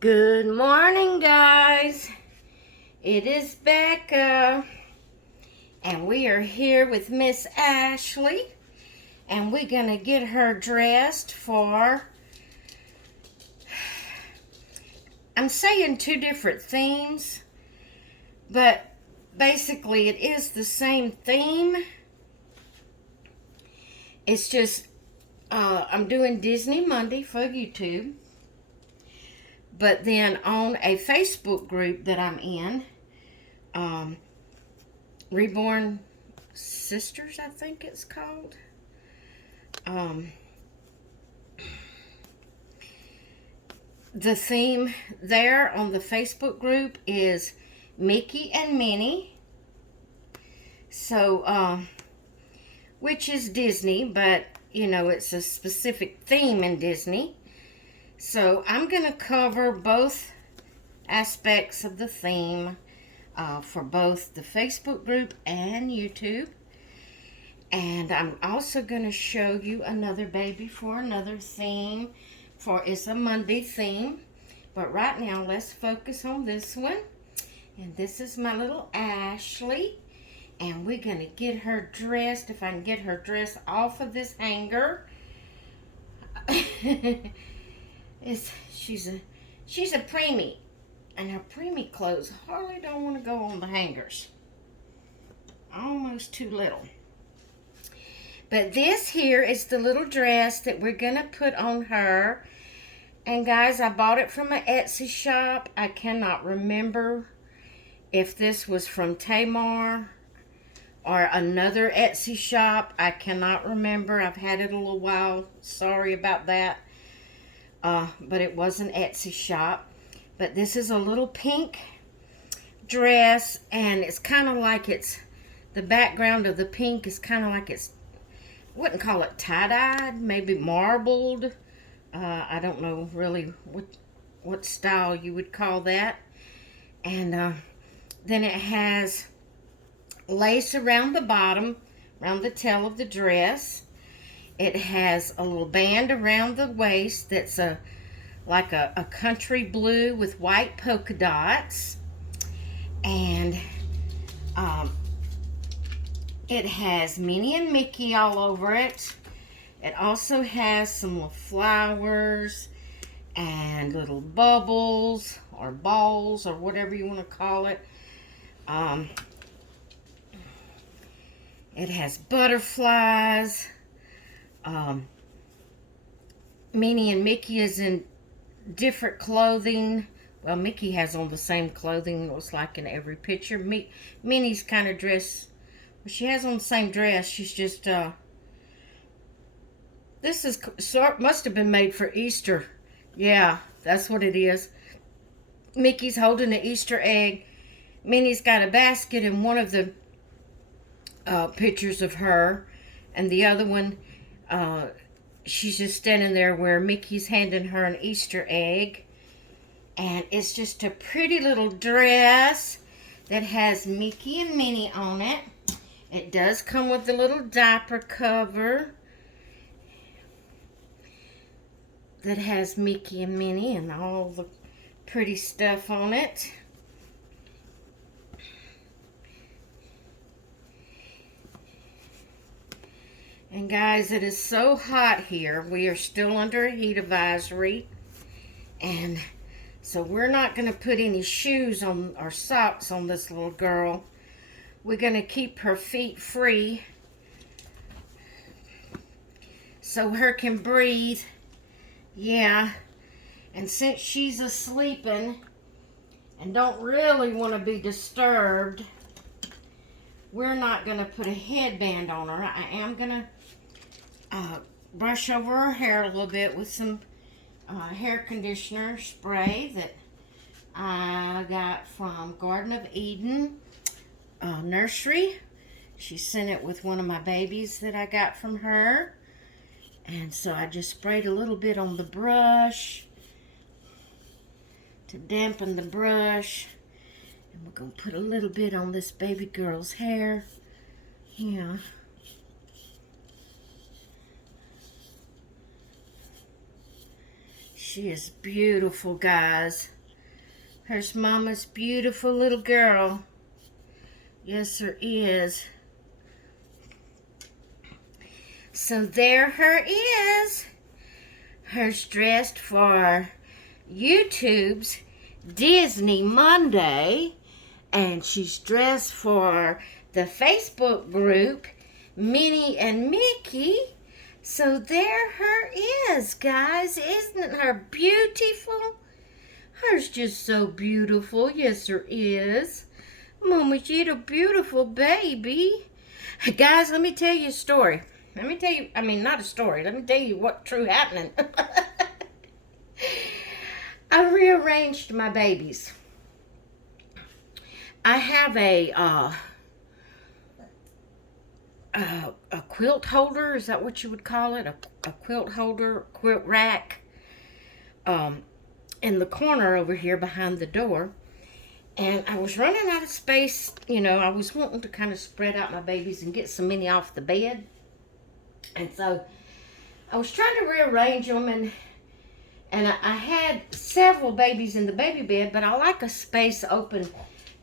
Good morning, guys. It is Becca, and we are here with Miss Ashley, and we're gonna get her dressed for, I'm saying two different themes, but basically it is the same theme. It's just, I'm doing Disney Monday for YouTube. But then on a Facebook group that I'm in, Reborn Sisters, I think it's called. The theme there on the Facebook group is Mickey and Minnie. So, which is Disney, but, you know, it's a specific theme in Disney. So I'm going to cover both aspects of the theme for both the Facebook group and YouTube. And I'm also going to show you another baby for another theme. It's a Monday theme. But right now, let's focus on this one. And this is my little Ashley. And we're going to get her dressed. If I can get her dress off of this hanger. She's a preemie, and her preemie clothes hardly don't want to go on the hangers. Almost too little. But this here is the little dress that we're gonna put on her. And guys, I bought it from an Etsy shop. I cannot remember if this was from Tamar or another Etsy shop. I cannot remember. I've had it a little while. Sorry about that. But it was an Etsy shop. But this is a little pink dress, and it's kind of like the background of the pink is kind of like I wouldn't call it tie-dyed, maybe marbled. I don't know really what style you would call that. And then it has lace around the bottom, around the tail of the dress. It has a little band around the waist that's like a country blue with white polka dots. And it has Minnie and Mickey all over it. It also has some little flowers and little bubbles or balls or whatever you want to call it. It has butterflies. Minnie and Mickey is in different clothing. Well, Mickey has on the same clothing, looks like in every picture. Minnie's kind of dressed, well, she has on the same dress. She's just, this must have been made for Easter. Yeah, that's what it is. Mickey's holding an Easter egg. Minnie's got a basket in one of the pictures of her, and the other one, she's just standing there where Mickey's handing her an Easter egg. And it's just a pretty little dress that has Mickey and Minnie on it. It does come with a little diaper cover that has Mickey and Minnie and all the pretty stuff on it. And guys, it is so hot here. We are still under a heat advisory. And so we're not going to put any shoes on or socks on this little girl. We're going to keep her feet free so her can breathe. Yeah. And since she's asleeping and don't really want to be disturbed, we're not going to put a headband on her. I am going to brush over her hair a little bit with some hair conditioner spray that I got from Garden of Eden nursery. She sent it with one of my babies that I got from her. And so I just sprayed a little bit on the brush to dampen the brush. And we're going to put a little bit on this baby girl's hair. Yeah. She is beautiful, guys. Here's Mama's beautiful little girl. Yes, there is. So there her is. Her's dressed for YouTube's Disney Monday. And she's dressed for the Facebook group, Minnie and Mickey. So there her is, guys. Isn't her beautiful? Her's just so beautiful. Yes, her is. Mama, she's a beautiful baby. Guys, let me tell you a story. Let me tell you, I mean, not a story. Let me tell you what true happening. I rearranged my babies. I have a quilt holder. Is that what you would call it? A quilt holder, quilt rack. In the corner over here behind the door. And I was running out of space. You know, I was wanting to kind of spread out my babies and get some Minnie off the bed. And so I was trying to rearrange them, and I had several babies in the baby bed, but I like a space open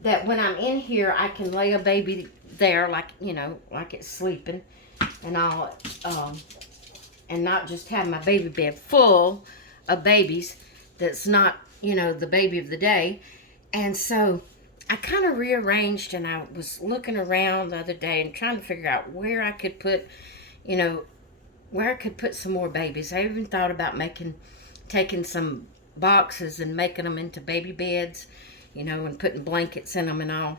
that when I'm in here, I can lay a baby there, like, you know, like it's sleeping, and I'll, and not just have my baby bed full of babies that's not, you know, the baby of the day. And so I kind of rearranged, and I was looking around the other day and trying to figure out where I could put, you know, where I could put some more babies. I even thought about taking some boxes and making them into baby beds, you know, and putting blankets in them and all.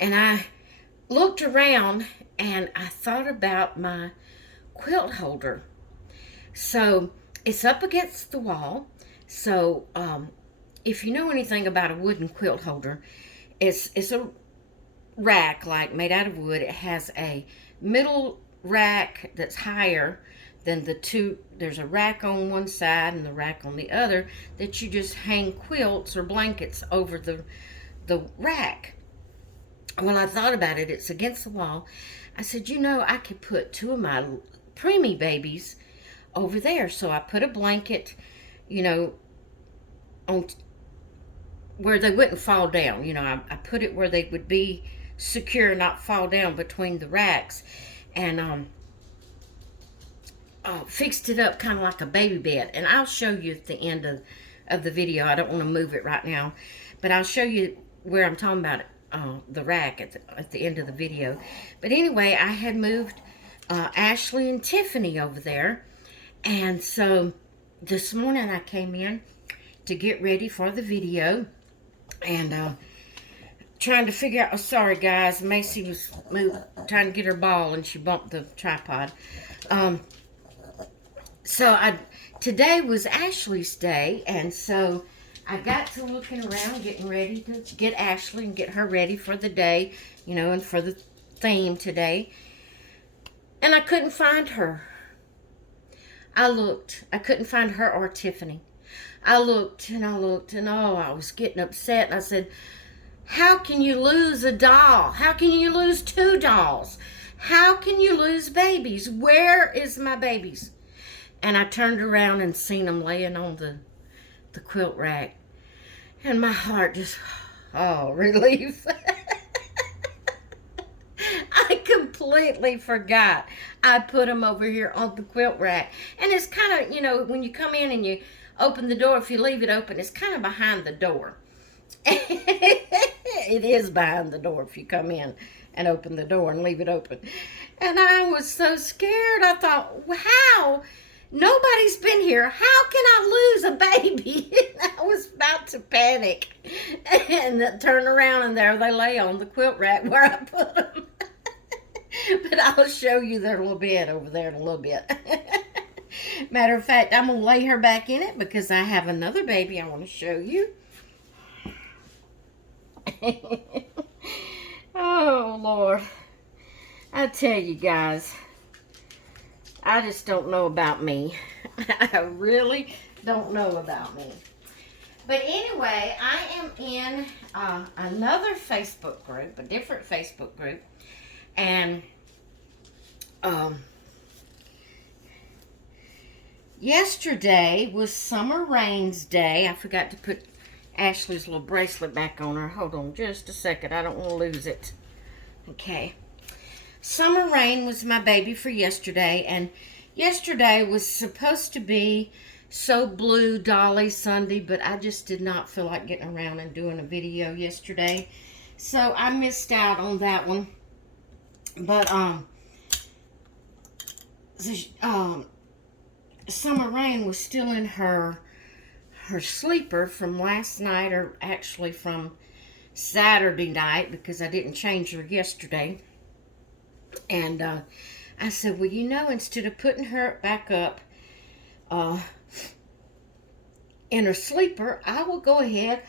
And I looked around, and I thought about my quilt holder. So it's up against the wall. So if you know anything about a wooden quilt holder, it's a rack, like, made out of wood. It has a middle rack that's higher than the two. There's a rack on one side and the rack on the other that you just hang quilts or blankets over the rack. When I thought about it, it's against the wall. I said, you know, I could put two of my preemie babies over there. So I put a blanket, you know, on where they wouldn't fall down. You know, I put it where they would be secure, not fall down between the racks, and fixed it up kind of like a baby bed. And I'll show you at the end of the video. I don't want to move it right now, but I'll show you where I'm talking about it, the rack at the end of the video. But anyway, I had moved Ashley and Tiffany over there. And so this morning I came in to get ready for the video, and trying to figure out, oh, sorry guys, Macy was trying to get her ball and she bumped the tripod. Today was Ashley's day, and so I got to looking around, getting ready to get Ashley and get her ready for the day, you know, and for the theme today. And I couldn't find her. I looked. I couldn't find her or Tiffany. I looked, and oh, I was getting upset. And I said, how can you lose a doll? How can you lose two dolls? How can you lose babies? Where is my babies? And I turned around and seen them laying on the quilt rack. And my heart just, oh, relief. I completely forgot I put them over here on the quilt rack. And it's kind of, you know, when you come in and you open the door, if you leave it open, it's kind of behind the door. It is behind the door if you come in and open the door and leave it open. And I was so scared. I thought, how? Nobody's been here. How can I lose a baby? I was about to panic. And turn around, and there they lay on the quilt rack where I put them. But I'll show you there a little bit over there in a little bit. Matter of fact, I'm going to lay her back in it because I have another baby I want to show you. Oh, Lord. I tell you guys, I just don't know about me. I really don't know about me. But anyway, I am in another Facebook group, a different Facebook group. And Yesterday was Summer Rain's Day. I forgot to put Ashley's little bracelet back on her. Hold on just a second. I don't want to lose it. Okay. Summer Rain was my baby for yesterday, and yesterday was supposed to be So Blue Dolly Sunday, but I just did not feel like getting around and doing a video yesterday, so I missed out on that one. But Summer Rain was still in her sleeper from last night, or actually from Saturday night, because I didn't change her yesterday. And I said, well, you know, instead of putting her back up in her sleeper, I will go ahead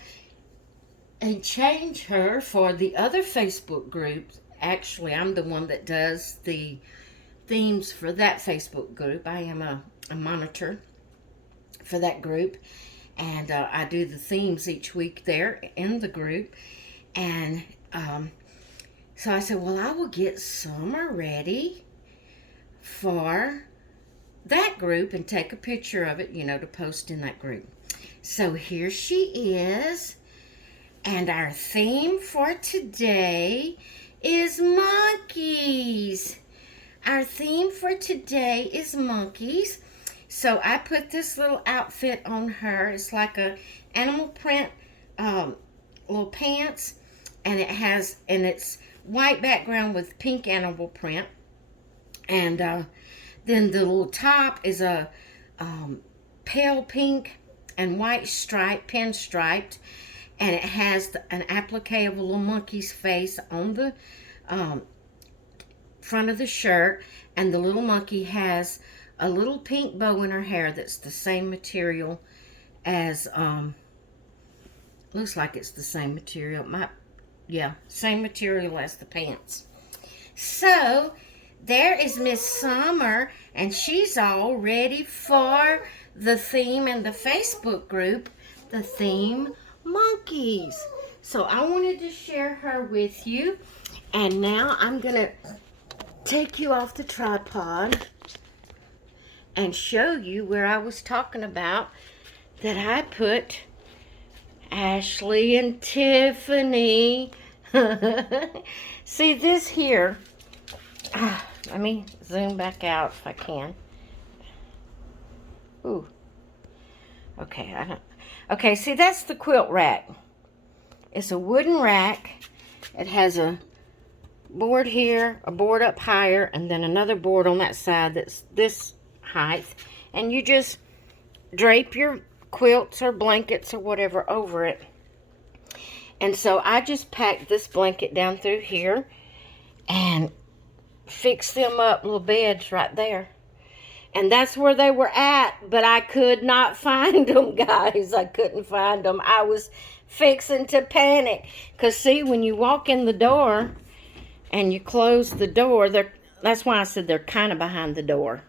and change her for the other Facebook group. Actually, I'm the one that does the themes for that Facebook group. I am a monitor for that group, and I do the themes each week there in the group. And so I said, well, I will get Summer ready for that group and take a picture of it, you know, to post in that group. So here she is. And our theme for today is monkeys. Our theme for today is monkeys. So I put this little outfit on her. It's like a animal print little pants, and it's white background with pink animal print, and then the little top is a pale pink and white stripe, pinstriped, and it has an applique of a little monkey's face on the front of the shirt, and the little monkey has a little pink bow in her hair that's the same material as looks like it's the same material. Same material as the pants. So there is Miss Summer, and she's all ready for the theme in the Facebook group, the theme monkeys. So I wanted to share her with you, and now I'm gonna take you off the tripod and show you where I was talking about that I put Ashley and Tiffany. See this here. Let me zoom back out if I can. Ooh. Okay, okay, see, that's the quilt rack. It's a wooden rack. It has a board here, a board up higher, and then another board on that side that's this height. And you just drape your quilts or blankets or whatever over it. And so I just packed this blanket down through here and fixed them up, little beds right there. And that's where they were at, but I could not find them, guys. I couldn't find them. I was fixing to panic. Because see, when you walk in the door and you close the door, that's why I said they're kind of behind the door.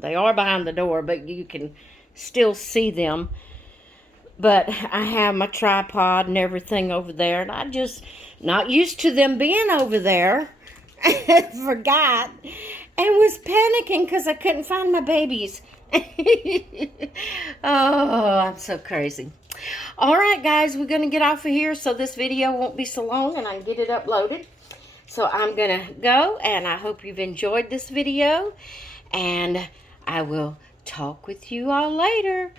They are behind the door, but you can still see them. But I have my tripod and everything over there, and I just not used to them being over there. Forgot and was panicking because I couldn't find my babies. Oh, I'm so crazy. All right, guys, we're going to get off of here so this video won't be so long and I can get it uploaded. So I'm going to go, and I hope you've enjoyed this video, and I will talk with you all later.